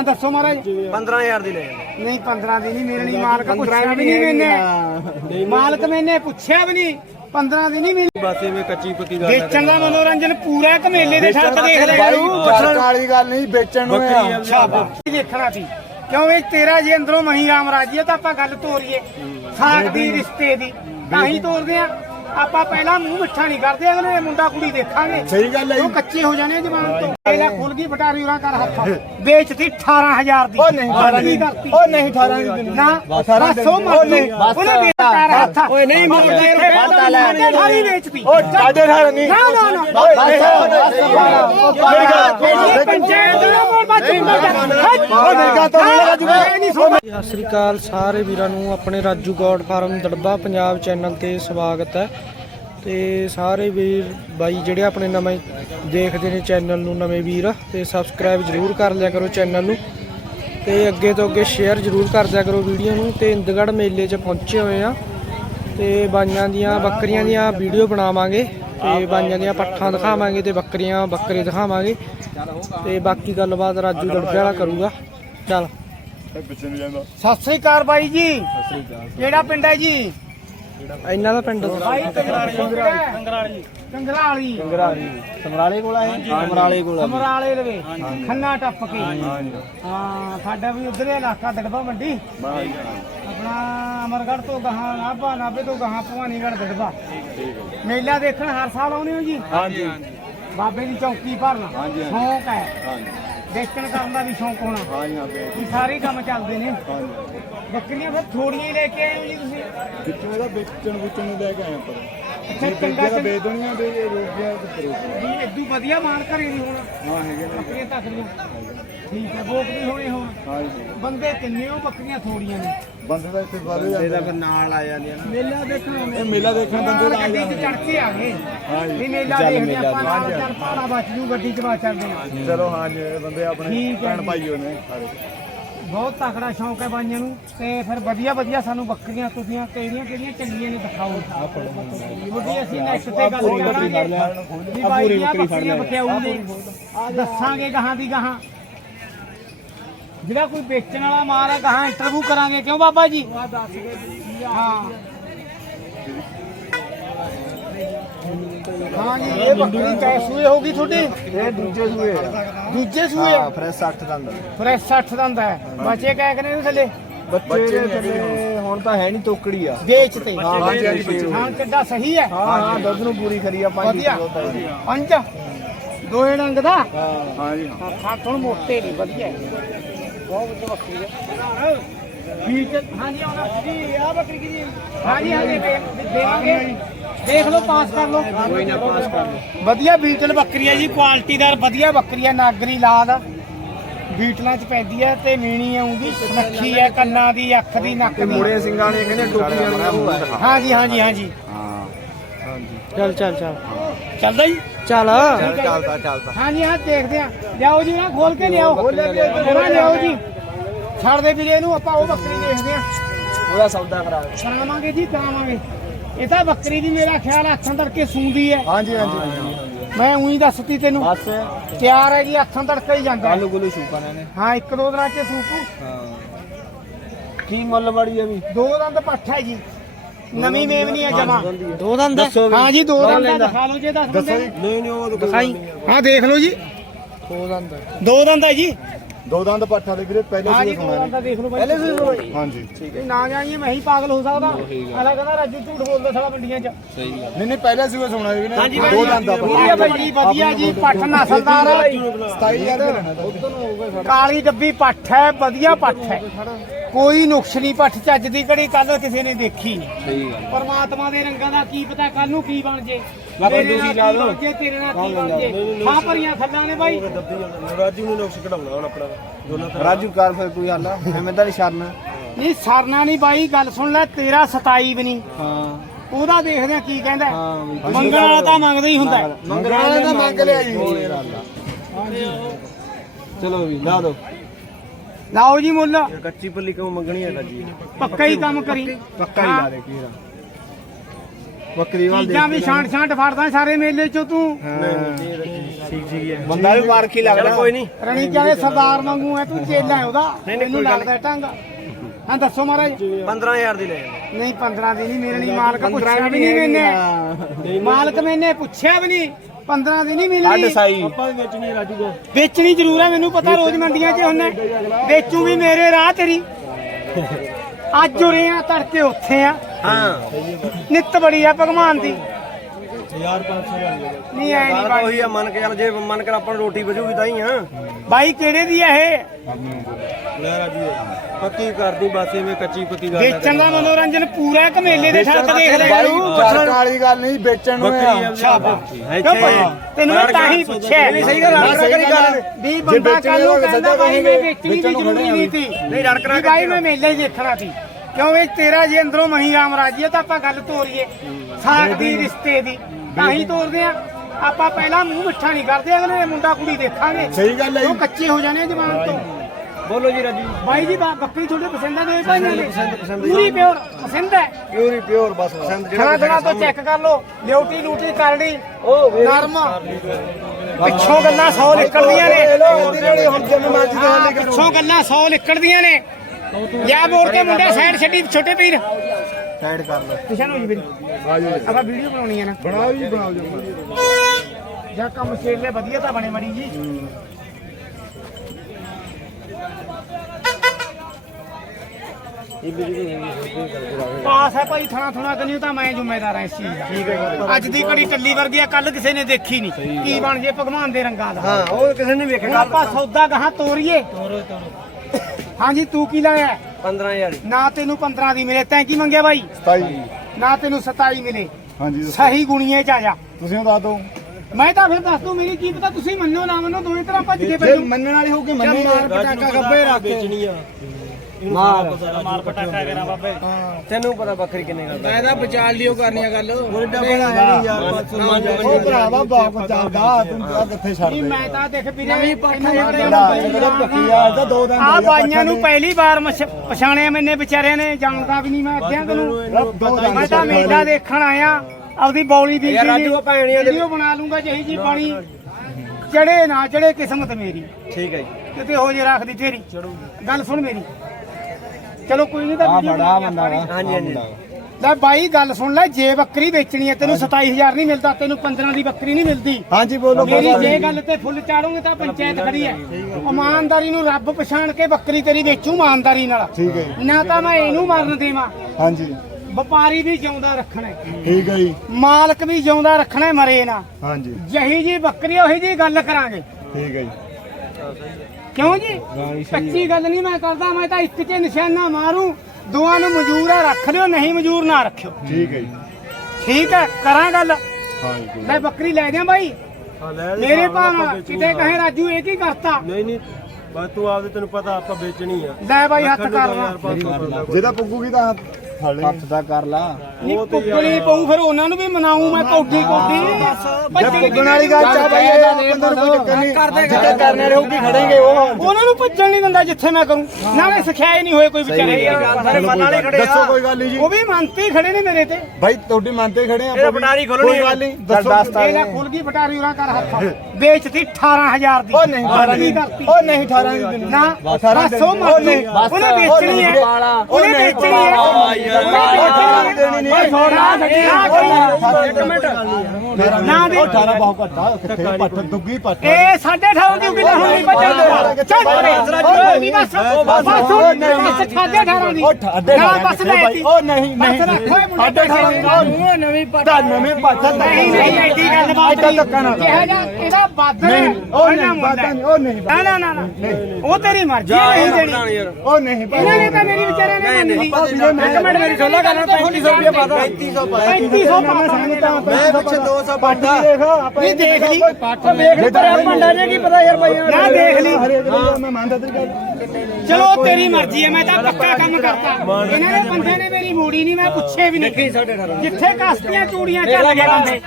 ਹਾਂ ਦੱਸੋ ਮਹਾਰਾਜ। 15000 ਦੀ ਲੈ ਜਾਂਦੇ ਨਹੀਂ 15 ਦੀ ਨਹੀਂ ਮੇਰੇ ਲਈ ਮਾਲਕ ਪੁੱਛਿਆ ਵੀ ਨਹੀਂ ਮੈਨੇ ਮਾਲਕ ਮੈਨੇ ਪੁੱਛਿਆ ਵੀ ਨਹੀਂ 15 ਦੀ ਨਹੀਂ ਮਿਲੀ ਬਸ ਐਵੇਂ ਕੱਚੀ ਪੱਕੀ ਗੱਲ ਵੇਚਣ ਦਾ ਮਨੋਰੰਜਨ ਪੂਰਾ ਕਮੇਲੇ ਦੇ ਸ਼ਰਤ ਦੇਖ ਲੈ ਬਾਈ ਵਾਲੀ ਗੱਲ ਨਹੀਂ ਵੇਚਣ ਨੂੰ ਆ। ਅੱਛਾ ਦੇਖਣਾ ਸੀ। ਕਿਉਂ ਇਹ ਤੇਰਾ ਜੇ ਅੰਦਰੋਂ ਮਹੀ ਰਾਮ ਰਾਜੀ ਹੈ ਤਾਂ ਆਪਾਂ ਗੱਲ ਤੋਰੀਏ। ਸਾਖ ਦੀ ਰਿਸ਼ਤੇ ਦੀ। ਤਾਂ ਹੀ ਤੋਰਦੇ ਆ। ਆਪਾਂ ਪਹਿਲਾਂ ਮੂੰਹ ਮਿੱਠਾ ਨਹੀਂ ਕਰਦੇ ਅਗਲੇ ਮੁੰਡਾ ਕੁੜੀ ਦੇਖਾਂਗੇ। ਸਹੀ ਗੱਲ ਹੈ ਜੀ। ਉਹ ਕੱਚੇ ਹੋ ਜਾਣੇ ਜਵਾਨ ਤੋਂ। ਪਹਿਲਾਂ ਖੁੱਲ ਗਈ ਬਟਾਰੀ ਉਰਾਂ ਕਰ ਹੱਥ ਵੇਚਤੀ 18000 ਦੀ। ਉਹ ਨਹੀਂ 18 ਦੀ ਕਰਤੀ। ਉਹ ਨਹੀਂ 18 ਦੀ ਦਿੰਦੀ ਨਾ ਬਸ ਉਹ ਮਰ ਨਹੀਂ ਉਹਨੇ ਵੇਚਤਾ ਕਰ ਹੱਥ। ਓਏ ਨਹੀਂ ਮੁੱਕਦੇ ਪਤਾ ਲੈ ਸਾਰੀ ਵੇਚਤੀ ਉਹ ਸਾਡੇ ਨਾਲ ਨਹੀਂ। ਨਾ ਨਾ ਨਾ। ਪੰਚਾਇਤ ਦਾ ਉਹ ਤੋਂ ਨਹੀਂ ਲਗਾ ਜੂਗਾ। ਨਹੀਂ ਸੁਣ ਸਤਿ ਸ੍ਰੀ ਅਕਾਲ ਸਾਰੇ ਵੀਰਾਂ ਨੂੰ। ਆਪਣੇ ਰਾਜੂ ਗੌਡ ਫਾਰਮ ਦੜਬਾ ਪੰਜਾਬ ਚੈਨਲ ਤੇ ਸਵਾਗਤ ਹੈ। ਤੇ ਸਾਰੇ ਵੀਰ ਬਾਈ ਜਿਹੜੇ ਆਪਣੇ ਨਵੇਂ ਦੇਖਦੇ ਨੇ ਚੈਨਲ ਨੂੰ ਨਵੇਂ ਵੀਰ ਤੇ ਸਬਸਕ੍ਰਾਈਬ ਜਰੂਰ ਕਰ ਲਿਆ ਕਰੋ ਚੈਨਲ ਨੂੰ। ਤੇ ਅੱਗੇ ਤੋਂ ਅੱਗੇ ਸ਼ੇਅਰ ਜਰੂਰ ਕਰ ਦਿਆ ਕਰੋ ਵੀਡੀਓ ਨੂੰ। ਤੇ ਇੰਦਗੜ ਮੇਲੇ 'ਚ ਪਹੁੰਚੇ ਹੋਏ ਆ। ਤੇ ਬਾਈਆਂ ਦੀਆਂ ਬੱਕਰੀਆਂ ਦੀਆਂ ਵੀਡੀਓ ਬਣਾਵਾਂਗੇ। ਤੇ ਬਾਈਆਂ ਦੀਆਂ ਪੱਠਾਂ ਦਿਖਾਵਾਂਗੇ ਤੇ ਬੱਕਰੀਆਂ ਬੱਕਰੇ ਦਿਖਾਵਾਂਗੇ। ਤੇ ਬਾਕੀ ਗੱਲਬਾਤ ਰਾਜੂ ਦੜਬੇ ਵਾਲਾ ਕਰੂਗਾ। ਚੱਲ। ਸਤਿ ਸ੍ਰੀ ਅਕਾਲ ਬਾਈ ਜੀ। ਕਿਹੜਾ ਪਿੰਡ ਹੈ ਜੀ? ਇਹਨਾਂ ਦਾ ਪਿੰਡ ਬਾਈ ਕੰਗਰਾਲੀ। ਕੰਗਰਾਲੀ। ਸਮਰਾਲੇ ਕੋਲ ਆਏ? ਸਮਰਾਲੇ ਕੋਲ ਸਮਰਾਲੇ ਲਵੇ ਖੰਨਾ ਟੱਪ ਕੇ। ਹਾਂ ਸਾਡਾ ਵੀ ਉਧਰ ਇਲਾਕਾ ਦੜਬਾ ਮੰਡੀ। ਆਪਣਾ ਅਮਰਗੜ੍ਹ ਤੋਂ ਗਾਹਾਂ ਨਾਭਾ ਨਾਭੇ ਤੋਂ ਗਾਹਾਂ ਭਵਾਨੀਗੜ੍ਹ ਦੜਬਾ ਮੇਲਾ ਦੇਖਣ ਹਰ ਸਾਲ ਆਉਂਦੇ ਹੋ ਜੀ? ਹਾਂਜੀ ਬਾਬੇ ਦੀ ਚੌਕੀ ਭਰਨਾ। ਸ਼ੌਂਕ ਹੈ। ਦੇਖਣ ਕਰਨ ਦਾ ਵੀ ਸ਼ੌਂਕ ਹੋਣਾ। ਹਾਂਜੀ ਹਾਂ ਇਹ ਸਾਰੇ ਕੰਮ ਚੱਲਦੇ ਨੇ। ਬੱਕਰੀਆਂ ਫਿਰ ਥੋੜੀਆਂ ਹੀ ਲੈ ਕੇ ਆਏ ਹੋ ਜੀ ਤੁਸੀਂ? ਵਿੱਚੋਂ ਇਹਦਾ ਵੇਚਣ ਵੁਚਣ ਨੂੰ ਲੈ ਕੇ ਆਏ ਪਰ ਅੱਛਾ ਚੰਗਾ ਚੰਗਾ। ਵੇਚ ਦੁਨੀਆ ਦੇ ਰੋਕ ਗਿਆ ਤੇ ਰੋਕ ਵੀ ਇਦੋਂ ਵਧੀਆ ਮਾਲ ਘਰੇ ਨਹੀਂ ਹੋਣਾ। ਹਾਂ ਹੈਗੇ ਨੇ। ਬੱਕਰੀਆਂ ਤਕੜੀਆਂ ਠੀਕ ਹੈ ਬੋਕ ਵੀ ਹੋਣੇ ਹੋਣ। ਹਾਂਜੀ। ਬੰਦੇ ਕਿੰਨੇ ਹੋ ਬੱਕਰੀਆਂ ਥੋੜੀਆਂ ਨੇ। ਬੰਦੇ ਦਾ ਇੱਥੇ ਵਾਲੇ ਜਾਂਦੇ। ਫਿਰ ਨਾਲ ਆ ਜਾਂਦੇ ਨਾ। ਮੇਲਾ ਦੇਖਣਾ ਇਹ ਮੇਲਾ ਦੇਖਣ ਬੰਦੇ ਦਾ ਆ ਜਾਂਦੇ। ਚੜ ਕੇ ਆ ਗਏ। ਹਾਂਜੀ। ਵੀ ਮੇਲਾ ਦੇਖਦੇ ਆਪਾਂ ਨਾਲ ਚੱਲ ਪਾੜਾ ਬਚ ਜੂ ਗੱਡੀ 'ਚ ਬਚ ਚੱਲਦੇ ਆ। ਚਲੋ ਹਾਂਜੀ ਬੰਦੇ ਆਪਣੇ ਭੈਣ। ਭਾਈਓ ਨੇ। ਸਾਰੇ ਬਹੁਤ ਤਕੜਾ ਸ਼ੌਂਕ ਹੈ ਬਾਈਆਂ ਨੂੰ। ਤੇ ਫਿਰ ਵਧੀਆ ਵਧੀਆ ਸਾਨੂੰ ਬੱਕਰੀਆਂ ਤੁਸੀਆਂ ਕਿਹੜੀਆਂ ਕਿਹੜੀਆਂ ਚੰਗੀਆਂ ਨੇ ਦਿਖਾਓ। ਉਹਦੀ ਅਸੀਂ ਨੈਕਸਟ ਤੇ ਗੱਲ ਕਰਾਂਗੇ ਵੀ ਬਾਈ ਦੀਆਂ ਬੱਕਰੀਆਂ ਬਖਿਆਊ ਨੇ ਦੱਸਾਂਗੇ ਗਾਹਾਂ ਦੀ ਗਾਹਾਂ। ਜਿਹੜਾ ਕੋਈ ਵੇਚਣ ਵਾਲਾ ਮਾਲ ਹੈ ਗਾਹਾਂ ਇੰਟਰਵਿਊ ਕਰਾਂਗੇ। ਕਿਉਂ ਬਾਬਾ ਜੀ? ਹਾਂ। ਹਾਂ ਜੀ ਇਹ ਬੱਕਰੀ ਕੈਸੂਏ ਹੋਗੀ ਤੁਹਾਡੀ? ਇਹ ਦੂਜੇ ਸੂਏ ਦੂਜੇ ਸੂਏ? ਫਰੈਸ਼ 60 ਦਾ ਅੰਦਰ ਫਰੈਸ਼ 60 ਦਾ ਹੁੰਦਾ ਹੈ ਬੱਚੇ ਕਹਿ ਕਨੇ ਇਹਦੇ ਥੱਲੇ? ਬੱਚੇ ਦੇ ਥੱਲੇ ਹੁਣ ਤਾਂ ਹੈ ਨਹੀਂ ਟੋਕੜੀ ਆ। ਵੇਚ ਤੇ। ਹਾਂਜੀ ਹਾਂਜੀ ਬੱਚੇ ਹਾਂ ਕਿੱਡਾ ਸਹੀ ਹੈ ਹਾਂ ਹਾਂ ਦੁੱਧ ਨੂੰ ਪੂਰੀ ਖਰੀ ਆ 5 ਵਧੀਆ। ਕਿਲੋ ਤਾਂ ਜੀ। ਪੰਜ? ਦੋਏ ਰੰਗ ਦਾ? ਹਾਂ। ਜੀ ਹਾਂ। ਹਾਂ ਖਾਣ ਤੋਂ ਮੋਟੇ ਨਹੀਂ ਵਧੀਆ। ਹੈ। ਬਹੁਤ ਵਧੀਆ ਬੱਕਰੀ ਹੈ ਬੀਟ ਹਾਂਜੀ ਆਉਣਾ ਜੀ ਆ ਬੱਕਰੀ ਕੀ ਜੀ ਹਾਂਜੀ ਹਾਂਜੀ ਦੇ- ਦੇਵਾਂਗੇ ਦੇਖ ਲਓ ਪਾਸ ਕਰ ਲਓ ਕੋਈ ਨਾ ਪਾਸ ਕਰ ਲਓ ਵਧੀਆ ਬੀਟਲ ਬੱਕਰੀ ਹੈ ਜੀ ਕੁਆਲਿਟੀਦਾਰ ਵਧੀਆ ਬੱਕਰੀ ਹੈ ਨਾਗਰੀ ਲਾਲ। ਬੀਟਲਾਂ ਚ ਪੈਂਦੀ ਹੈ ਤੇ ਮੀਣੀ ਆਉਂਦੀ ਸੁਨੱਖੀ ਹੈ ਕੰਨਾਂ ਦੀ ਅੱਖ ਦੀ ਨੱਕ ਦੀ। ਮੋੜੇ ਸਿੰਘਾਂ ਨੇ ਕਹਿੰਦੇ ਟੋਪੀ ਹਾਂਜੀ ਹਾਂਜੀ ਹਾਂਜੀ। ਹਾਂ। ਹਾਂਜੀ ਚੱਲ ਚੱਲ ਚੱਲ। ਚੱਲਦਾ ਜੀ। ਚੱਲ। ਚੱਲਦਾ ਚੱਲਦਾ। ਹਾਂਜੀ ਹਾਂ ਦੇਖਦੇ ਆ ਲਿਆਓ ਜੀ ਨਾ ਖੋਲ ਕੇ ਲਿਆਓ। ਥੋੜਾ ਲਿਆਓ। ਜੀ। ਛੱਡ ਦੇ ਵੀਰੇ ਇਹਨੂੰ ਆਪਾਂ ਉਹ ਬੱਕਰੀ ਦੇਖਦੇ ਆ ਉਹਦਾ ਸੌਦਾ ਕਰਾ ਕਰਾਵਾਂਗੇ ਜੀ ਕਰਾਵਾਂਗੇ ਇਹ ਤਾਂ ਬੱਕਰੀ ਦੀ ਮੇਰਾ ਖਿਆਲ ਹੱਥਾਂ ਤੜਕੇ ਸੂੰਦੀ ਹੈ। ਹਾਂਜੀ ਹਾਂਜੀ। ਮੈਂ ਉਹੀ ਦੱਸਤੀ ਤੈਨੂੰ। ਬਸ। ਤਿਆਰ ਹੈ ਜੀ ਹੱਥਾਂ ਤੜਕੇ ਹੀ ਜਾਂਦਾ। ਆਲੂ ਗੁਲੂ ਸ਼ੂਪਾਂ ਨੇ। ਹਾਂ ਇੱਕ ਦੋ ਦਿਨਾਂ ਚ ਸੂਪੂ। ਹਾਂ। ਕੀ ਮੁੱਲ ਬੜੀ ਆ ਵੀ? ਦੋ ਦੰਦ ਪੱਠ ਜੀ। ਨਵੀਂ ਮੇਵਨੀ ਹੈ ਜਮਾ। ਦੋ ਦੰਦ ਹਾਂ। ਜੀ ਦੋ ਦੰਦ ਹੈ, ਦਿਖਾ ਲਓ ਜੇ ਦੱਸ ਦਿੰਦੇ। ਨਹੀਂ ਨਹੀਂ ਉਹ ਦਿਖਾਈ। ਹਾਂ। ਦੇਖ ਲਓ ਜੀ। ਦੋ ਦੰਦ ਦੋ ਦੰਦ ਹੈ ਜੀ। ਦੋ ਦੰਦ ਪੱਠਾ ਦੇ ਵੀਰੇ ਪਹਿਲੇ ਹਾਂ ਜੀ ਸੀ ਦੋ ਸੁਣਾ ਦੰਦ ਹੈ, ਦੇਖ ਲਓ ਪਹਿਲੇ ਸੂਈ ਹਾਂਜੀ। ਇਹ ਨਾ ਜਾਣੀਏ ਮੈਂ ਹੀ ਪਾਗਲ ਹੋ ਸਕਦਾ। ਅਲਾ ਕਹਿੰਦਾ ਰਾਜੂ ਝੂਠ ਬੋਲਦਾ ਸਾਲਾ ਮੰਡੀਆਂ 'ਚ। ਨਹੀਂ ਨਹੀਂ ਪਹਿਲੇ ਸੀ ਸੁਣਾ ਵੀ ਹਾਂਜੀ ਨੇ ਦੋ ਦੰਦ ਦਾ ਵਧੀਆ ਜੀ ਵਧੀਆ ਜੀ ਪੱਠ ਨਸਲਦਾਰ 27000 ਰੁਪਏ ਲੈਣਾ। ਤਾਂ ਕਾਲੀ ਡੱਬੀ ਪੱਠ ਹੈ ਵਧੀਆ ਪੱਠ ਹੈ। ਕੋਈ ਨੁਕਸ ਨਹੀਂ ਪੱਠ ਚੱਜ ਦੀ ਕੜੀ ਕੱਲ ਕਿਸੇ ਨੇ ਦੇਖੀ ਨਹੀਂ। ਸਹੀ ਗੱਲ। ਪਰਮਾਤਮਾ ਦੇ ਰੰਗਾਂ ਦਾ ਕੀ ਪਤਾ ਕੱਲ ਨੂੰ ਕੀ ਬਣ ਜੇ ਬਾਬਾ ਨਾਲ ਲਾ। ਬਣ ਜੇ, ਤੇਰੇ ਨਾਲ ਕੀ ਬਣ ਜੇ। ਹਾਂ ਭਰੀਆਂ ਖੱਲਾਂ ਨੇ ਬਾਈ। ਰਾਜੂ ਨੂੰ ਨੁਕਸ ਕਢਾਉਣਾ ਹੁਣ ਆਪਣਾ। ਦੋਨਾਂ ਰਾਜੂ ਕਰ ਫਿਰ ਕੋਈ ਹੱਲ ਐਵੇਂ ਤਾਂ ਨਹੀਂ ਸ਼ਰਨ ਨਹੀਂ ਸਰਨਾ ਨਹੀਂ ਬਾਈ ਗੱਲ ਸੁਣ ਲੈ ਤੇਰਾ 27 ਵੀ ਨਹੀਂ। ਹਾਂ। ਉਹਦਾ ਦੇਖਦੇ ਆ ਕੀ ਕਹਿੰਦਾ। ਮੰਗਣ ਵਾਲਾ ਤਾਂ ਮੰਗਦਾ ਹੀ ਹੁੰਦਾ। ਮੰਗਣਾ ਤਾਂ ਮੰਗ ਲਿਆ ਜੀ ਚਲੋ ਵੀ ਲਾ ਦੋ। ਲਾਓ ਜੀ ਮੁੱਲ। ਕੱਚੀ ਪੱਲੀ ਕਿਉਂ ਮੰਗਣੀ ਹੈ ਰਾਜੀ? ਪੱਕਾ ਹੀ ਕੰਮ ਕਰੀ। ਪੱਕਾ ਹੀ ਲਾ ਦੇ ਕੀ ਬੱਕਰੀ ਵਾਲ ਚੀਜ਼ਾਂ ਵੀ ਛਾਂਟ ਛਾਂਟ ਫੜਦਾ ਸਾਰੇ ਮੇਲੇ ਚੋਂ ਤੂੰ। ਠੀਕ ਠੀਕ ਹੈ। ਬੰਦਾ ਵੀ ਮਾਰਖੀ ਲੱਗਦਾ। ਕੋਈ ਨਹੀਂ ਰਣੀ ਕਹਿੰਦੇ ਸਰਦਾਰ ਵਾਂਗੂ ਐ ਤੂੰ ਚੇਲਾ ਹੈ ਉਹਦਾ। ਮੈਨੂੰ ਲੱਗਦਾ ਢੰਗ ਹਾਂ ਦੱਸੋ ਮਹਾਰਾਜ। 15000 ਦੀ ਲੈ ਨਹੀਂ 15 ਦੀ ਨਹੀਂ ਮੇਰੇ ਨਹੀਂ ਮਾਲਕ ਪੁੱਛਿਆ ਵੀ ਨਹੀਂ ਮੈਨੇ। ਮਾਲਕ ਮੈਨੇ ਪੁੱਛਿਆ ਵੀ ਨਹੀਂ 15 ਦੀ ਨਹੀਂ ਅੱਡ ਮਿਲਣੀ ਸਾਈ। ਆਪਾਂ ਵੀ ਵੇਚਣੀ ਰਾਜੂ ਕੋ ਵੇਚਣੀ ਜ਼ਰੂਰ ਹੈ ਮੈਨੂੰ ਪਤਾ ਰੋਜ਼ ਮੰਡੀਆਂ 'ਚ ਹੁੰਨੇ। ਵੇਚੂ ਵੀ ਮੇਰੇ ਰਾਹ ਤੇਰੀ। ਅੱਜ ਉਰੇ ਆ ਤੜਕੇ ਉੱਥੇ ਆ। ਹਾਂ। ਨਿੱਤ ਬੜੀ ਆ ਭਗਵਾਨ ਦੀ। 1500 ਦਾ ਨਹੀਂ ਐ ਨਹੀਂ ਗੱਲ ਬਣੀ ਉਹੀ ਆ ਮਨ ਕੇ ਚੱਲ ਜੇ ਮਨ ਕਰ ਆਪਾਂ ਨੂੰ ਰੋਟੀ ਬਚੂਗੀ ਤਾਂ ਹੀ ਆ। ਬਾਈ ਕਿਹੜੇ ਦੀ ਆ ਇਹ? ਲੈ ਰਾਜੂ ਪੱਕੀ ਕਰਦੀ ਬਸ ਐਵੇਂ ਕੱਚੀ ਪੱਕੀ ਗੱਲ ਵੇਚਣ ਦਾ ਮਨੋਰੰਜਨ ਪੂਰਾ ਕਮੇਲੇ ਦੇ ਸੜਕ ਦੇਖ ਲੈ ਬਾਈ ਤੂੰ ਚਰਕ ਵਾਲੀ ਗੱਲ ਨਹੀਂ ਵੇਚਣ ਨੂੰ ਆ। ਕਿਉਂ ਭਾਈ? ਤੈਨੂੰ ਮੈਂ ਤਾਂ ਹੀ ਪੁੱਛਿਆ। ਨਹੀਂ ਸਹੀ ਗੱਲ ਆ, ਸਹੀ ਗੱਲ। ਆ। ਵੀ ਬੰਦਾ ਵੇਚਣੀ ਕੱਲ ਨੂੰ ਹੋਵੇ ਕਹਿੰਦਾ ਸੱਜਾ ਬਾਈ ਮੈਂ ਕਹੋਗੇ, ਵੇਚਣੀ ਦੀ ਵੇਚਣ ਨੂੰ ਜ਼ਰੂਰੀ ਨਹੀਂ ਸੀ ਨਹੀਂ ਰੜਕਣਾ ਵੀ ਬਾਈ ਮੈਂ ਮੇਲੇ ਹੀ ਦੇਖਣਾ ਸੀ। ਕਿਉਂ ਵੀ ਤੇਰਾ ਜੇ ਅੰਦਰੋਂ ਮਣੀ ਰਾਮ ਰਾਜੀ ਹੈ ਤਾਂ ਆਪਾਂ ਗੱਲ ਤੋਰੀਏ। ਸਾਗ ਦੀ ਰਿਸ਼ਤੇ ਦੀ। ਤਾਂ ਹੀ ਤੋਰਦੇ ਆ। ਆਪਾਂ ਪਹਿਲਾਂ ਮੂੰਹ ਮਿੱਠਾ ਨਹੀਂ ਕਰਦੇ ਅਗਲੇ ਮੁੰਡਾ ਕੁੜੀ ਦੇਖਾਂਗੇ। ਸਹੀ ਗੱਲ ਹੈ ਉਹ ਕੱਚੇ ਹੋ ਜਾਣੇ ਜਵਾਨ ਤੋਂ। ਬੋਲੋ ਜੀ ਰਾਜੂ। ਬਾਈ ਜੀ ਬਾ- ਬੱਕਰੀ ਤੁਹਾਡੇ ਪਸੰਦ ਆ ਦੇ। ਭਾਈ ਪੂਰੀ ਪਿਓਰ ਪਸੰਦ ਹੈ। ਪਿਓਰ ਪਿਓਰ ਬਸ ਪਸੰਦ ਖੜਾ ਖੜਾ ਤੋਂ ਚੈੱਕ ਕਰ ਲੋ ਲਿਉਟੀ ਲੂਟੀ ਕਰੜੀ। ਉਹ ਨਰਮ। ਪਿੱਛੋਂ ਗੱਲਾਂ 100 ਨਿਕਲਦੀਆਂ ਨੇ। ਹੁਣ ਦੇ ਪਿੱਛੋਂ ਗੱਲਾਂ 100 ਨਿਕਲਦੀਆਂ ਨੇ। ਲਿਆ ਬੋਲ ਕੇ ਮੁੰਡਾ ਸਾਈਡ ਛੱਡੀ ਛੋਟੇ ਵੀਰ। ਸਾਈਡ ਕਰ ਲਓ। ਕਿਸ਼ਨ ਹੋ ਜੀ। ਵੀਰ ਆਪਾਂ ਵੀਡੀਓ ਬਣਾਉਣੀ ਹੈ ਨਾ। ਬਣਾਓ ਜੀ ਬਣਾਓ ਜੀ ਜਾਂ ਕੰਮ ਲੈ ਵਧੀਆ ਤਾਂ ਬਣੇ ਮੜੀ ਜੀ। ਪਾਸ ਹੈ ਭਾਈ ਥਣਾ ਥਣਾ ਕਨੀ ਤਾਂ ਮੈਂ ਜ਼ਿੰਮੇਦਾਰ ਹਾਂ ਇਸ ਚੀਜ਼ ਦਾ। ਠੀਕ ਹੈ ਅੱਜ ਦੀ ਘੜੀ ਟੱਲੀ ਵਰਗੀ ਆ ਕੱਲ ਕਿਸੇ ਨੇ ਦੇਖੀ ਨਹੀਂ। ਕੀ ਬਣ ਜੇ ਭਗਵਾਨ ਦੇ ਰੰਗਾਂ ਦਾ। ਹਾਂ ਉਹ ਕਿਸੇ ਨੇ ਵੇਖਿਆ ਆਪਾਂ ਸੌਦਾ ਗਾਹਾਂ ਤੋਰੀਏ। ਹਾਂਜੀ ਤੂੰ ਕੀ ਲਾਇਆ? 15000 ਨਾ ਤੈਨੂੰ 15 ਦੀ ਮਿਲੇ ਤੈਂ ਕੀ ਮੰਗਿਆ ਬਾਈ? 27 ਨਾ ਤੈਨੂੰ 27 ਮਿਲੇ। ਹਾਂਜੀ ਸਹੀ ਗੁਣੀਏ ਚ ਆ ਜਾ। ਤੁਸੀਂ ਉਹ ਦੱਸ ਦਿਓ। ਮੈਂ ਤਾਂ ਫਿਰ ਦੱਸ ਦੂੰ ਮੇਰੀ ਕੀ ਪਤਾ ਤੁਸੀਂ ਮੰਨੋ ਨਾ ਮੰਨੋ ਦੋਵੇਂ ਤਰ੍ਹਾਂ ਭੱਜ ਕੇ ਜੇ ਪੈਜੂ ਮੰਨਣ ਵਾਲੀ ਹੋਊਗੀ ਚੱਲ ਮੰਨੇ। ਮਾਰ ਪਟਾਕਾ ਗੱਬੇ ਰੱਖ ਕੇ। ਵੇਚਣੀ ਆ। ਮਾਰ। ਮਾਰ ਪਟਾਕਾ ਕਰਾਂ ਬਾਬੇ। ਤੈਨੂੰ ਪਤਾ ਬੱਕਰੀ ਕਿੰਨੇ ਕਰਦਾ ਮੈਂ ਤਾਂ ਵਿਚਾਰ ਲਿਓ ਕਰਨੀਆਂ ਗੱਲ। ਮੁੰਡਾ ਬੜਾ ਹੈ ਨਹੀਂ ਯਾਰ ਉਹ ਭਰਾਵਾ ਬਾਪ ਚੱਲਦਾ ਤੂੰ ਆ ਕਿੱਥੇ ਛੱਡ ਦੇ ਮੈਂ ਤਾਂ ਦੇਖ ਵੀਰੇ ਨਵੀਂ ਆ ਇਹਦਾ ਦੋ ਦਿਨ ਆ ਬਾਈਆਂ ਨੂੰ ਪਹਿਲੀ ਵਾਰ ਮਛ- ਪਛਾਣਿਆ ਮੈਨੇ ਵਿਚਾਰਿਆਂ ਨੇ ਜਾਣਦਾ ਵੀ ਨਹੀਂ ਮੈਂ ਅੱਧਿਆਂ ਨੂੰ। ਮੈਂ ਤਾਂ ਮੇਲਾ ਦੇਖਣ ਆਇਆ ਆਪਦੀ ਬੌਲੀ ਦੇ- ਵੀਡੀਓ ਬਣਾ ਲੂੰਗਾ ਜਿਹੀ ਜੀ ਪਾਣੀ। ਚੜੇ ਨਾ ਚੜੇ ਕਿਸਮਤ ਮੇਰੀ। ਠੀਕ ਹੈ ਜੀ। ਕਿਤੇ ਹੋ ਜੇ ਰੱਖਦੀ ਤੇਰੀ। ਗੱਲ ਸੁਣ ਮੇਰੀ। ਚਲੋ ਕੋਈ ਨਹੀਂ ਤਾਂ ਵੀਡੀਓ ਬਣਾ ਕੇ ਆਪਾਂ। ਹਾਂਜੀ ਹਾਂਜੀ। ਲੈ ਬਾਈ ਗੱਲ ਸੁਣ ਲੈ ਜੇ ਬੱਕਰੀ ਵੇਚਣੀ ਹੈ ਤੈਨੂੰ 27000 ਨਹੀਂ ਮਿਲਦਾ ਤੈਨੂੰ 15 ਦੀ ਬੱਕਰੀ ਨਹੀਂ ਮਿਲਦੀ। ਹਾਂਜੀ ਬੋਲੋ ਮੇਰੀ ਜੇ ਗੱਲ ਤੇ ਫੁੱਲ ਚਾੜੋਗੇ ਤਾਂ ਪੰਚਾਇਤ ਖੜੀ ਹੈ। ਇਮਾਨਦਾਰੀ ਨੂੰ ਰੱਬ ਪਛਾਣ ਕੇ ਬੱਕਰੀ ਤੇਰੀ ਵੇਚੂ ਇਮਾਨਦਾਰੀ ਨਾਲ। ਠੀਕ ਹੈ ਜੀ। ਨਾ ਤਾਂ ਮੈਂ ਇਹਨੂੰ ਮਰਨ ਦੇਵਾਂ। ਹਾਂਜੀ। ਵਪਾਰੀ ਵੀ ਜਿਉਂਦਾ ਰੱਖਣਾ ਹੈ। ਠੀਕ ਹੈ ਜੀ। ਮਾਲਕ ਵੀ ਜਿਉਂਦਾ ਰੱਖਣਾ ਹੈ, ਮਰੇ ਨਾ। ਹਾਂਜੀ। ਜਹੀ ਜੀ ਬੱਕਰੀ ਉਹੀ ਜੀ ਗੱਲ ਕਰਾਂਗੇ। ਠੀਕ ਹੈ ਜੀ। ਕਿਉਂ ਜੀ? ਕੱਚੀ ਗੱਲ ਨਹੀਂ ਮੈਂ ਕਰਦਾ ਮੈਂ ਤਾਂ ਇੱਕ 'ਚ ਨਿਸ਼ਾਨਾ ਮਾਰੂ ਦੋਆਂ ਨੂੰ ਮਜ਼ਦੂਰ ਆ ਰੱਖ ਲਿਓ ਨਹੀਂ ਮਜ਼ਦੂਰ ਨਾ ਰੱਖਿਓ। ਠੀਕ ਹੈ ਜੀ। ਠੀਕ ਹੈ ਕਰਾਂ ਗੱਲ? ਲੈ ਬੱਕਰੀ ਲੈ ਦਿਆਂ ਬਾਈ? ਮੇਰੇ ਭਾਣ ਕਿਤੇ। ਕਹੇ ਰਾਜੂ ਇਹ ਕੀ ਕਰਤਾ? ਨਹੀਂ ਨਹੀਂ ਬਸ ਤੂੰ ਆਪਦੇ ਤੈਨੂੰ ਪਤਾ ਆਪਾਂ ਵੇਚਣੀ ਆ। ਲੈ ਬਾਈ ਹੱਥ ਕਰ ਤਾਂ ਲਾ ਜਿਹਦਾ ਪੁੱਗੂਗੀ ਤਾਂ ਹੱਥ ਦਾ ਕਰ ਲਾ। ਨਹੀਂ ਪੁੱਗਣੀ ਪਊ ਫਿਰ ਉਹਨਾਂ ਨੂੰ ਵੀ ਮਨਾਉ ਮੈਂ ਕੌਡੀ ਕੌਡੀ ਜੇ ਪੁੱਗਣ ਵਾਲੀ ਗੱਲ ਚਾ ਬਈ ਇਹ ਬੰਦੇ ਨੂੰ ਕੋਈ ਚੱਕਰ ਨਹੀਂ। ਜਿੱਥੇ ਕਰਨ ਵਾਲੇ ਹੋਊਗੀ ਖੜेंगे ਉਹ ਉਹਨਾਂ ਨੂੰ ਭੱਜਣ ਨਹੀਂ ਦਿੰਦਾ ਜਿੱਥੇ ਮੈਂ ਕਰੂੰ। ਨਾਲੇ ਸਿਖਾਇਆ ਨਹੀਂ ਹੋਏ ਕੋਈ ਵਿਚਾਰੇ। ਸਾਰੇ ਮਨ ਵਾਲੇ ਖੜੇ ਦੱਸੋ ਆ ਕੋਈ ਗੱਲ ਨਹੀਂ ਜੀ। ਉਹ ਵੀ ਮੰਨਤੇ ਹੀ ਖੜੇ ਨੇ ਮੇਰੇ ਤੇ। ਭਾਈ ਤੁਹਾਡੀ ਮੰਨਤੇ ਖੜੇ ਆ ਇਹ ਪਟਾਰੀ ਖੋਲਣੀ ਕੋਈ ਗੱਲ ਨਹੀਂ। ਦੱਸੋ। ਇਹਦਾ ਖੁੱਲ ਗਈ ਬਟਾਰੀ ਉਰਾ ਕਰ ਹੱਥ ਵੇਚਤੀ 18000 ਦੀ। ਉਹ ਨਹੀਂ 18 ਦੀ। ਕਰਤੀ ਉਹ ਨਹੀਂ 18 ਦੀ ਦਿਨ ਨਾ ਅਠਾਰਾਂ ਬਸ ਉਹ ਦਿਨ- ਮਰ ਉਹ ਨਹੀਂ, ਗਈ। ਉਹਨੇ ਵੇਚਣੀ ਹੈ। ਉਹਨੇ ਵੇਚਣੀ ਹੈ। ਉਹ ਦੇਣੀ ਨਹੀਂ। ਨਾ ਇੱਕ ਮਿੰਟ। ਨਾ ਦੇ 18 ਬਹੁਤ ਘੱਟਾ ਕਿੱਥੇ ਪੱਟ ਦੁੱਗੀ ਪੱਟ। ਇਹ 18.5 ਦੀ ਉਗਲਾ ਹੁਣ ਨਹੀਂ ਬਚਾ ਚੱਲ ਉਹ ਨਹੀਂ ਬਸ ਬਸ ਬਸ ਨਹੀਂ ਬਸ 18.5 ਦੀ ਨਾ ਬਸ ਲੈਤੀ ਉਹ ਨਹੀਂ ਨਹੀਂ। ਮੁੰਡੇ ਠਾਡੇ ਪੈਸੇ। ਨਵੀਂ ਪੱਟ। ਨਵੀਂ ਪੱਟ ਨਹੀਂ ਨਹੀਂ ਐਡੀ ਗੱਲ ਬਾਤ ਐਡਾ ਧੱਕਾ ਨਾ ਕਿਹਾ ਜਾ ਇਹਦਾ ਬਾਦਲ ਨਹੀਂ ਉਹ ਨਹੀਂ ਨਹੀਂ ਉਹ ਨਹੀਂ ਨਾ ਨਾ ਨਾ ਉਹ ਤੇਰੀ ਮਰਜ਼ੀ ਨਹੀਂ ਦੇਣੀ ਉਹ ਨਹੀਂ ਇਹਨਾਂ ਨੇ ਤਾਂ ਮੇਰੀ ਵਿਚਾਰਿਆਂ ਨੇ ਮੰਨ ਲਈ। ਇੱਕ ਮਿੰਟ ਮੇਰੀ ਸੁਣ ਲੈ ਗੱਲ 3500 ਰੁਪਏ ਪਾ 3500 3500 ਪਾਤਾ ਮੈਂ ਪਿੱਛੇ 200 ਪੱਟ ਦੇਖ ਨਹੀਂ ਦੇਖ ਲਈ। ਪਰ ਪੰਡਾ ਨੇ ਕੀ ਪਤਾ ਯਾਰ ਭਾਈ ਨਾ ਦੇਖ ਲਈ। ਮੈਂ ਮੰਨਦਾ ਤੇਰੀ ਗੱਲ। ਚਲੋ ਤੇਰੀ ਮਰਜ਼ੀ ਹੈ ਮੈਂ ਤਾਂ ਪੱਕਾ ਕੰਮ ਕਰਤਾ ਇਹਨਾਂ ਨੇ ਬੰਦੇ ਨੇ ਮੇਰੀ ਮੋੜੀ ਨਹੀਂ ਮੈਂ ਪੁੱਛੇ ਵੀ ਨਹੀਂ। ਜਿੱਥੇ ਕਸਤੀਆਂ ਚੂੜੀਆਂ ਚੱਲ ਗਏ ਬੰਦੇ।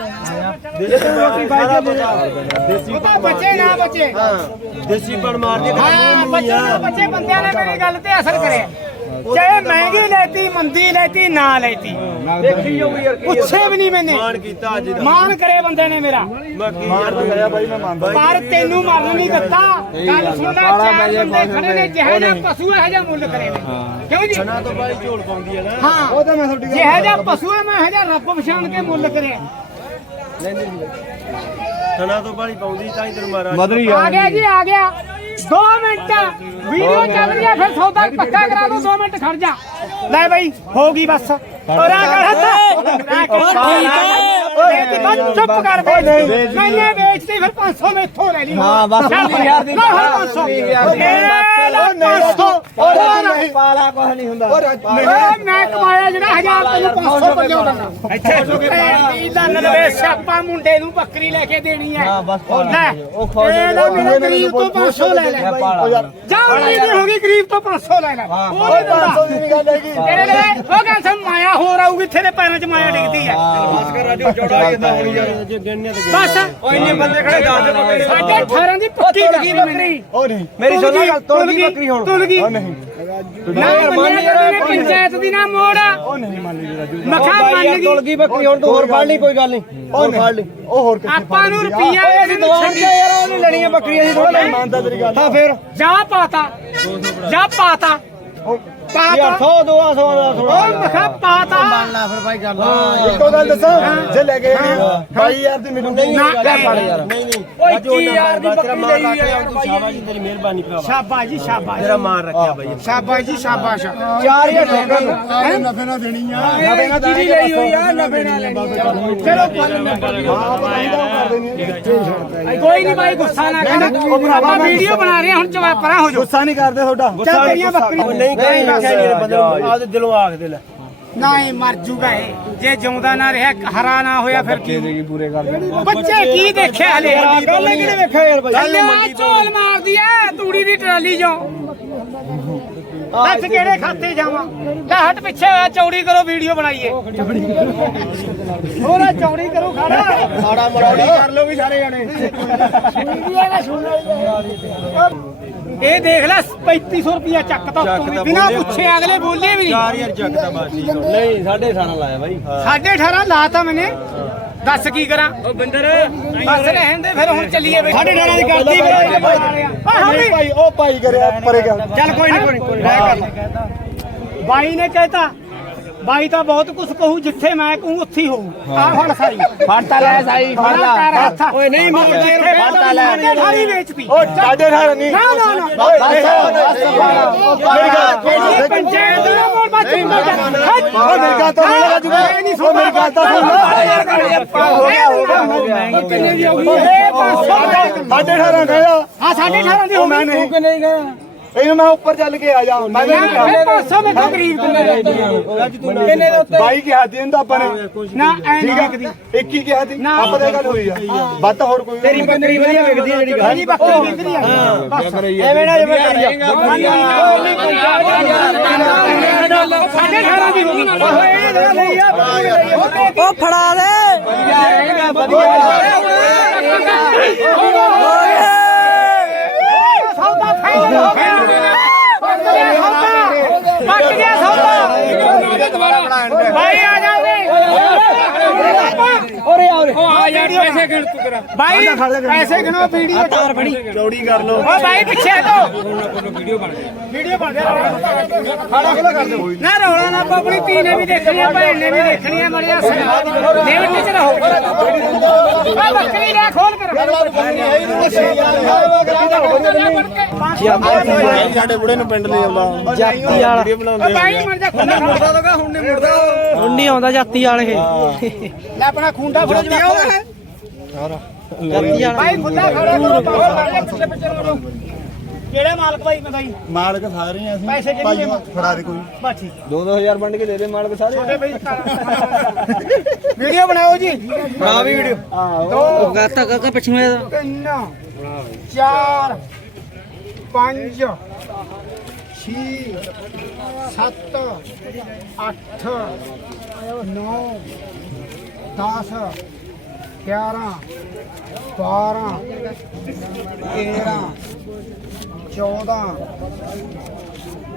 ਰੋਟੀ ਖਾਈ ਦੇ ਉਹ ਤਾਂ ਬਚੇ ਨਾ ਬਚੇ। ਦੇਸੀ ਪਣ ਮਾਰ ਦੇ ਹਾਂ ਬੱਚੇ ਨਾ ਬੱਚੇ ਬੰਦਿਆਂ ਨੇ ਮੇਰੀ ਗੱਲ ਤੇ ਅਸਰ ਕਰਿਆ। ਚਾਹੇ ਮਹਿੰਗੀ ਲੈਤੀ ਮੰਦੀ ਲੈਤੀ ਨਾ ਲੈਤੀ। ਦੇਖੀ ਜਾਊਗੀ ਯਾਰ ਪੁੱਛੇ ਵੀ ਨਹੀਂ ਮੈਨੇ। ਮਾਨ ਕੀਤਾ ਅੱਜ ਦਾ। ਮਾਨ ਕਰੇ ਬੰਦੇ ਨੇ ਮੇਰਾ। ਮੈਂ ਕੀ ਮਾਰ ਯਾਰ ਤਾਂ ਗਿਆ ਬਾਈ ਮੈਂ ਮੰਨਦਾ। ਪਰ ਤੈਨੂੰ ਮਰਨ ਨਹੀਂ ਦਿੱਤਾ। ਗੱਲ ਸੁਣ ਲੈ ਚਾਰ ਬੰਦੇ ਖੜੇ ਨੇ ਜਿਹੇ ਜਿਹਾ ਪਸ਼ੂ ਹੈ ਜਿਹਾ ਮੁੱਲ ਕਰੇ ਨੇ। ਕਿਉਂ ਜੀ? ਨਾ ਤੋਂ ਬਾਈ ਝੋਲ ਪਾਉਂਦੀ ਹੈ ਨਾ। ਹਾਂ। ਉਹ ਤਾਂ ਮੈਂ ਤੁਹਾਡੀ ਗੱਲ ਜਿਹੇ ਜਿਹਾ ਪਸ਼ੂ ਹੈ ਮੈਂ ਇਹ ਜਿਹਾ ਰੱਬ ਪਛਾਣ ਕੇ ਮੁੱਲ ਕਰਿਆ। ਥਣਾ ਤੋਂ ਬਾਈ ਪਾਉਂਦੀ ਤਾਂ ਹੀ ਤੈਨੂੰ ਮਾਰਾ ਮਦਰੀ ਆ ਗਿਆ ਜੀ ਆ ਗਿਆ। 2 ਮਿੰਟ। ਵੀਡੀਓ ਚੱਲ ਰਹੀ ਹੈ ਫਿਰ ਸੌਦਾ ਪੱਕਾ ਕਰਾ ਦੋ 2 ਮਿੰਟ ਖੜ ਜਾ। ਲੈ ਬਈ ਹੋ ਗਈ ਬਸ। ਔਰਾ ਕਰ ਹੱਥ ਚੁੱਪ ਕਰ ਬੇ ਨਹੀਂ ਇਹ ਵੇਚਦੀ ਫਿਰ 500 ਮੈਥੋਂ ਲੈ ਲਈ। ਹਾਂ ਬਸ। 20000 ਦੀ 500 500 ਹੋਰ ਪਾਲਾ ਕੁਝ ਨਹੀਂ ਹੁੰਦਾ। ਓਏ ਮੈਂ ਕਮਾਇਆ ਜਿਹੜਾ 1000 ਤੈਨੂੰ 500 ਪੱਲਿਓ ਦਿੰਦਾ ਇੱਥੇ ਦਾ। ਨਲਵੇ ਸਿਆਪਾ ਮੁੰਡੇ ਨੂੰ ਬੱਕਰੀ ਲੈ ਕੇ ਦੇਣੀ ਹੈ। ਹਾਂ ਬਸ ਲੈ ਇਹਦਾ ਮੇਰੇ ਗਰੀਬ ਤੋਂ 500 ਲੈ ਲੈ ਜਾ ਉਹਦੀ ਦੀ ਹੋ ਗਈ ਗਰੀਬ ਤੋਂ 500 ਲੈ ਲੈ। ਉਹ ਨਹੀਂ ਦਿੰਦਾ। 500 ਦੀ ਨਹੀਂ ਗੱਲ ਹੈਗੀ। ਤੇਰੇ ਲਈ ਉਹ ਕਹਿੰਦਾ ਸਮ ਮਾਇਆ ਹੋਰ ਆਊਗੀ ਤੇਰੇ ਪੈਰਾਂ 'ਚ ਮਾਇਆ ਡਿੱਗਦੀ ਹੈ। ਬਸ ਕਰ ਰਾਜੂ ਚੌੜਾ ਜਾਂਦਾ ਹੁਣ ਯਾਰ ਜੇ ਗਿਣਨੇ ਤੇ ਬਸ। ਓ ਇੰਨੇ ਬੰਦੇ ਖੜੇ ਦੱਸ ਦੇ ਸਾਡੇ 18 ਦੀ ਪੱਕੀ ਗਈ ਬੱਕਰੀ ਉਹ ਨਹੀਂ। ਮੇਰੀ ਸੁਣ ਗੱਲ ਤੁਲ ਗਈ ਤੁਲ ਗਈ ਨਾ ਮੰਨਿਆ ਕਰੋ ਨੇ ਪੰਚਾਇਤ ਦੀ ਨਾ ਮੋੜ। ਉਹ ਨਹੀਂ ਮੰਨ ਲਈ ਰਾਜੂ। ਮਖਾ ਮੰਨ ਗਈ। ਗਈ ਬੱਕਰੀ ਹੁਣ ਤੂੰ ਹੋਰ ਫੜ ਲਈ ਕੋਈ ਗੱਲ ਨਹੀਂ। ਉਹ ਫੜ ਲਈ। ਉਹ ਹੋਰ ਕਿੱਥੇ ਆਪਾਂ ਨੂੰ ਰੁਪਈਆ ਅਸੀਂ ਛੱਡੀ ਯਾਰ ਉਹ ਨਹੀਂ ਲੜੀਆਂ ਬੱਕਰੀਆਂ ਸੀ ਮੈਂ ਮੰਨਦਾ ਤੇਰੀ ਗੱਲ। ਹਾਂ ਫੇਰ? ਜਾ ਪਾਤਾ। ਜਾ ਪਾਤਾ। ਪਾਤਾ। 100 200 ਦਾ ਥੋੜਾ ਉਹ ਮਖਾ ਪਾਤਾ ਫਿਰ ਬਾਈ ਕਰ ਇੱਕੋ ਗੱਲ ਦੱਸਾਂ ਜੇ ਲੈ ਗਏ ਨੇ 22000 ਦੀ ਮੈਨੂੰ ਨਹੀਂ ਨਾ ਨਹੀਂ ਨਹੀਂ ਓਏ ਕੀ ਯਾਰ ਦੀ ਬੱਕਰੀ ਲਈ ਆ ਯਾਰ ਤੂੰ ਸ਼ਾਬਾਸ਼ ਤੇਰੀ ਮਿਹਰਬਾਨੀ ਭਰਾਵਾ। ਸ਼ਾਬਾਸ਼ ਜੀ ਸ਼ਾਬਾਸ਼। ਤੇਰਾ ਮਾਨ ਰੱਖਿਆ ਬਾਈ। ਸ਼ਾਬਾਸ਼ ਜੀ ਸ਼ਾਬਾਸ਼। 4000 ਠੋਕਰ। ਨਫੇ ਨਾ ਦੇਣੀ ਆ। ਨਵੇਂ ਨਾਲ ਦੀ ਲਈ ਹੋਈ ਆ ਨਵੇਂ ਨਾਲ ਲੈਣੀ ਆ। ਚਲੋ। ਹਾਂ ਪਤਾ ਨਹੀਂ ਕਰ। ਦੇਣੀ ਕੋਈ ਨਹੀਂ ਭਾਈ ਗੁੱਸਾ ਨਾ ਕਰ। ਆਪਾਂ ਵੀਡੀਓ ਬਣਾ ਰਹੇ ਹਾਂ, ਹੁਣ ਜਵਾਬ ਪਰਾਂ ਹੋ ਜਾਓ। ਗੁੱਸਾ ਨਹੀਂ ਕਰਦੇ ਤੁਹਾਡਾ। ਚੱਲ ਤੇਰੀਆਂ ਬੱਕਰੀਆਂ। ਨਹੀਂ ਕਹੀਂ ਲਿਖਿਆ ਨਹੀਂ ਬੰਦੇ ਨੂੰ ਆਪਦੇ ਦਿਲੋਂ ਆਖ ਦੇ ਲੈ। ਨਾ ਇਹ ਮਰ ਜੂਗਾ ਇਹ। ਜੇ ਜਿਉਂਦਾ ਨਾ ਰਿਹਾ ਹਰਾ ਨਾ ਹੋਇਆ ਫਿਰ ਕੀ? ਪੂਰੇ ਕਰ ਬੱਚੇ ਕੀ ਦੇਖਿਆ ਹਲੇ? ਗੱਲ ਕਿਹਨੇ ਵੇਖਿਆ ਯਾਰ ਬਾਈ? ਝੋਲ ਮਾਰਦੀ ਐ ਤੂੜੀ ਦੀ ਟਰਾਲੀ ਚੋਂ। ਦੱਸ ਕਿਹੜੇ ਖਾਤੇ ਜਾਵਾਂ। ਲੈ ਹਟ ਪਿੱਛੇ ਹੋਇਆ ਚੌੜੀ ਕਰੋ ਵੀਡੀਓ ਬਣਾਈਏ। ਹੋਰਾ ਚੌੜੀ ਕਰੋ ਖੜਾ। ਮਾੜਾ ਮਰੋੜੀ ਕਰ ਲੋ ਵੀ ਸਾਰੇ ਜਣੇ। ਇਹ ਦੇਖ ਲੈ 3500 ਰੁਪਿਆ ਚੱਕਤਾ ਉੱਤੋਂ ਦੀ ਬਿਨਾ ਪੁੱਛੇ ਅਗਲੇ ਬੋਲੇ ਵੀ ਨਹੀਂ। 4000 ਚੱਕਦਾ ਬਾਜੀ ਨਹੀਂ 18.5 ਲਾਇਆ ਬਾਈ। ਸਾਢੇ 18 ਲਾਤਾ ਮੈਨੇ। ਦੱਸ ਕੀ ਕਰਾਂ? ਉਹ ਬਿੰਦਰ। ਬਸ ਰਹਿਣ ਦੇ ਫਿਰ ਹੁਣ ਚੱਲੀਏ ਬਈ। ਸਾਢੇ 18 ਦੀ ਕਰਤੀ ਨਹੀਂ ਭਾਈ ਉਹ ਭਾਈ ਕਰਿਆ ਪਰੇ ਗਿਆ ਚੱਲ ਕੋਈ ਨਹੀਂ ਕੋਈ ਨਹੀਂ ਬਾਈ ਨੇ ਕਹਿਤਾ ਬਾਈ ਤਾਂ ਬਹੁਤ ਕੁਝ ਕਹੂ ਜਿੱਥੇ ਮੈਂ ਕਹੂੰ ਉੱਥੇ ਹੀ ਹੋਊ। ਆ ਫੜ ਸਾਈ ਫੜਤਾ ਲੈ। ਸਾਈ ਓਏ ਨਹੀਂ ਮਾਰਦੇ ਫੜਤਾ ਲੈ। ਸਾਰੀ ਵੇਚਤੀ। ਉਹ ਸਾਡੇ ਠਾਰ ਨਹੀਂ। ਨਾ ਨਾ ਨਾ। ਮੇਰੀ ਗੱਲ ਪੰਚਾਇਤ ਦਾ ਮੋੜ ਬਾ ਚਿੰਦਾ ਉਹ ਮੇਰੀ ਗੱਲ ਤਾਂ ਸੁਣ। ਲੈ ਰਾਜੂ ਉਹ ਮੇਰੀ ਗੱਲ ਤਾਂ ਸੁਣ। ਲੈ ਉਹ ਕਿੰਨੇ ਦੀ ਹੋਗੀ ਇਹ 500 ਸਾਡੇ ਠਾਰਾਂ ਕਹਿਆ ਹਾਂ 18.5 ਦੀ ਹੋ ਮੈਂ ਗਈ ਨਹੀਂ ਇਹਨੂੰ ਮੈਂ ਉੱਪਰ ਚੱਲ ਕੇ ਆ ਜਾ ਮੈਂ ਇਹ ਕਿਹਾ 500 ਮੈਂ ਤੋਂ ਗਰੀਬ ਕਿੰਨੇ ਦੇ ਬਾਈ ਕਿਹਾ ਦੀ ਇਹਨੂੰ ਤਾਂ ਆਪਾਂ ਨੇ ਨਾ ਐ ਠੀਕ ਨਹੀਂ ਵਿਕਦੀ ਇੱਕ ਹੀ ਕਿਹਾ ਸੀ ਨਾ। ਆਪਾਂ ਦੇ ਗੱਲ ਹੋਈ ਆ ਬਾਤ ਤਾਂ ਹੋਰ ਕੋਈ ਤੇਰੀ ਬੱਕਰੀ ਵਧੀਆ ਵਿਕਦੀ ਹੈ ਜਿਹੜੀ ਗੱਲ ਬੱਕਰੀ ਵਿਕਦੀ ਆ ਬਸ ਐਵੇਂ ਨਾ ਜਿਵੇਂ ਕਰੀ ਸਾਡੇ ਘਰਾਂ ਦੀ ਹੋ ਉਹ ਫੜਾ ਦੇ ਸੌਦਾ ਫਾਈਨਲ ਹੋ ਗਿਆ ਪੱਟ ਗਿਆ ਸੌਦਾ ਪੱਟ ਗਿਆ ਦੁਬਾਰਾ ਬਣਾਇਆ ਆ ਜਾ ਓਰੇ ਓਰੇ ਉਹ ਆ ਯਾਰ ਪੈਸੇ ਗਿਣ ਤੂੰ ਕਰਾ। ਭਾਈ ਪੈਸੇ ਗਿਣੋ ਵੀਡੀਓ ਚਾਰ ਫੜੀ। ਚੌੜੀ ਕਰ ਲੋ ਓ ਭਾਈ ਪਿੱਛੇ ਹਟੋ ਵੀਡੀਓ ਬਣ ਵੀਡੀਓ ਬਣ ਖਾਣਾ ਖੋਲਾ ਕਰ ਦਿਓ ਨਾ। ਰੌਲਾ ਨਾ ਪਬਲੀ ਤੀ ਨੇ ਵੀ ਦੇਖਣੀ ਆ ਭੈਣ ਨੇ ਵੀ ਦੇਖਣੀ ਆ ਮੜਿਆ ਲਿਮਟ ਚ ਰਹੋ ਆ ਬੱਕਰੀ ਲੈ ਖੋਲ ਕਰ ਸਾਡੇ ਬੁੜੇ ਨੂੰ ਪਿੰਡ ਲੈ ਜਾਂਦਾ ਜਾਤੀ ਵਾਲਾ। ਭਾਈ ਮਰ ਜਾ ਖੁੰਡਾ ਫੜ ਹੁਣ ਨਹੀਂ ਮੁੜਦਾ। ਹੁਣ ਨਹੀਂ ਆਉਂਦਾ ਜਾਤੀ ਵਾਲੇ। ਲੈ ਆਪਣਾ ਖੁੰਡਾ ਫੜੋ ਭਾਈ ਖੁੰਡਾ ਖੜਾ ਕਰੋ ਬਾਹਰ ਮਾਰ ਜਾ ਪਿੱਛੇ ਪਿੱਛੇ ਕਰੋ। ਕਿਹੜਾ ਮਾਲਕ ਭਾਈ ਮੈਂ ਭਾਈ? ਮਾਲਕ ਸਾਰੇ ਆ ਪੈਸੇ ਅਸੀਂ ਕਿੰਨੇ ਭਾਈ ਫੜਾ ਦੇ ਕੋਈ। ਬਸ ਠੀਕ। 2-2000 ਵੰਡ ਕੇ ਦੇ ਦੇ ਮਾਲਕ ਸਾਰੇ। ਛੋਟੇ ਭਾਈ ਵੀਡੀਓ ਬਣਾਓ ਜੀ। ਹਾਂ ਵੀ ਵੀਡੀਓ। ਦੋ ਗਾਤਾ ਕਾਕਾ ਪਿੱਛੋਂ ਇਹਦਾ ਤਿੰਨ ਚਾਰ ਪੰਜ ਛੇ ਸੱਤ ਅੱਠ ਨੌ 10 11 12 13 14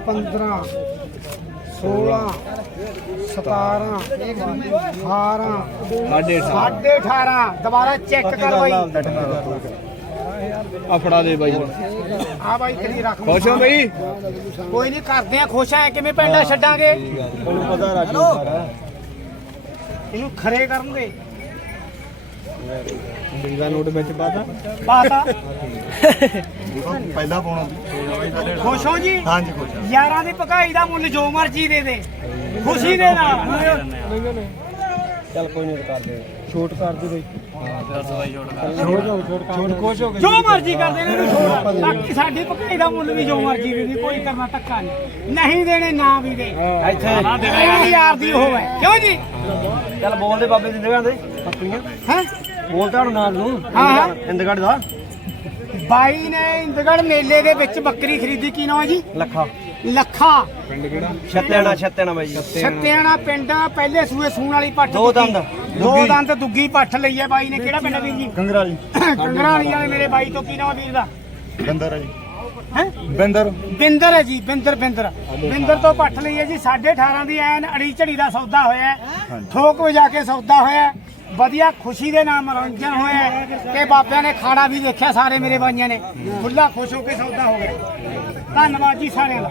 15 16 17 18 ਸਾਢੇ 18 ਦੁਬਾਰਾ ਚੈੱਕ ਕਰ ਬਾਈ। ਆ। ਫੜਾ ਦੇ ਬਾਈ ਆ ਬਾਈ ਕਰੀ ਰੱਖ ਖੁਸ਼ ਹੋ ਬਈ? ਕੋਈ ਨਹੀਂ ਕਰਦੇ ਆ ਖੁਸ਼ ਆ ਕਿਵੇਂ ਪਿੰਡਾਂ ਛੱਡਾਂਗੇ? ਤੁਹਾਨੂੰ ਪਤਾ ਇਹਨੂੰ ਖਰੇ ਕਰਨਗੇ। ਦਾ ਨੋਟ ਵਿੱਚ ਪਾਤਾ। ਪਾਤਾ। ਪਹਿਲਾਂ ਪਾਉਣਾ ਖੁਸ਼ ਹੋ ਜੀ? ਹਾਂਜੀ ਖੁਸ਼ ਯਾਰਾਂ ਦੀ ਭਕਾਈ ਦਾ ਮੁੱਲ ਜੋ ਮਰਜ਼ੀ ਦੇ ਦੇ। ਖੁਸ਼ੀ ਦੇ ਨਾਲ। ਚੱਲ ਕੋਈ ਨਹੀਂ ਕਰ ਦੇ। ਛੋਟ ਕਰ ਦੇ ਬਈ। ਛੋਟ ਖੁਸ਼ ਹੋ ਜੋ ਮਰਜ਼ੀ ਕਰਦੇ ਨੇ ਇਹਨੂੰ ਛੋੜ ਬਾਕੀ ਸਾਡੀ ਭਕਾਈ ਦਾ ਮੁੱਲ ਵੀ ਜੋ ਮਰਜ਼ੀ ਦੇ ਦੇ ਕੋਈ ਕਰਨਾ ਧੱਕਾ ਨਹੀਂ। ਨਹੀਂ ਦੇਣੇ ਨਾ ਵੀ ਦੇ। ਇੱਥੇ। ਇਹ ਯਾਰ ਦੀ ਉਹ ਹੈ। ਕਿਉਂ ਜੀ? ਚੱਲ ਬੋਲ ਦੇ ਬਾਬੇ ਦੀ ਜਗ੍ਹਾ ਤੇ। ਪੱਕੀਆਂ ਹੈ? ਬੋਲ ਤਾਂ ਹੁਣ ਨਾਲ ਨੂੰ। ਹਾਂ, ਹਾਂ। ਇੰਦਗੜ ਦਾ। ਬਾਈ ਨੇ ਇੰਦਗੜ ਮੇਲੇ ਦੇ ਵਿੱਚ ਬੱਕਰੀ ਖਰੀਦੀ ਕੀ ਨਾਮ ਹੈ ਜੀ? ਲੱਖਾ। ਲੱਖਾ। ਛੱਤਿਆਣਾ ਛੱਤਿਆਣਾ ਬਾਈ ਸੱਤਿਆਣਾ ਪਿੰਡ ਪਹਿਲੇ ਸੂਏ ਸੂਣ ਵਾਲੀ ਪੱਠ ਦੋ। ਦੰਦ। ਦੋ ਦੰਦ ਦੁੱਗੀ ਪੱਠ ਲਈ ਹੈ ਬਾਈ ਨੇ। ਕਿਹੜਾ ਪਿੰਡ ਵੀਰ ਜੀ? ਕੰਗਰਾਲੀ। ਕੰਗਣਾ ਵਾਲੇ ਮੇਰੇ ਬਾਈ ਤੋਂ ਕੀ ਨਾਮ ਵੀਰ ਦਾ? ਬੰਦਰ ਹੈ ਜੀ। ਹੈ? ਬੰਦਰ। ਬਿੰਦਰ ਹੈ ਜੀ ਬਿੰਦਰ ਬਿੰਦਰ। ਬਿੰਦਰ ਤੋਂ ਪੱਠ ਲਈ ਹੈ ਜੀ। 18.5 ਦੀ ਐਨ ਅੜੀ ਝੜੀ ਦਾ ਸੌਦਾ ਹੋਇਆ। ਠੋਕ ਵਜਾ ਕੇ ਸੌਦਾ ਹੋਇਆ। ਵਧੀਆ ਖੁਸ਼ੀ ਦੇ ਨਾਲ ਮਨੋਰੰਜਨ ਹੋਇਆ ਹੈ ਕਿ ਬਾਬਿਆਂ ਨੇ ਖਾਣਾ ਵੀ ਦੇਖਿਆ ਸਾਰੇ ਮੇਰੇ ਬਾਈਆਂ ਨੇ। ਖੁੱਲਾ ਖੁਸ਼ ਹੋ ਕੇ ਸੌਦਾ ਹੋ ਗਿਆ। ਧੰਨਵਾਦ ਜੀ ਸਾਰਿਆਂ ਦਾ।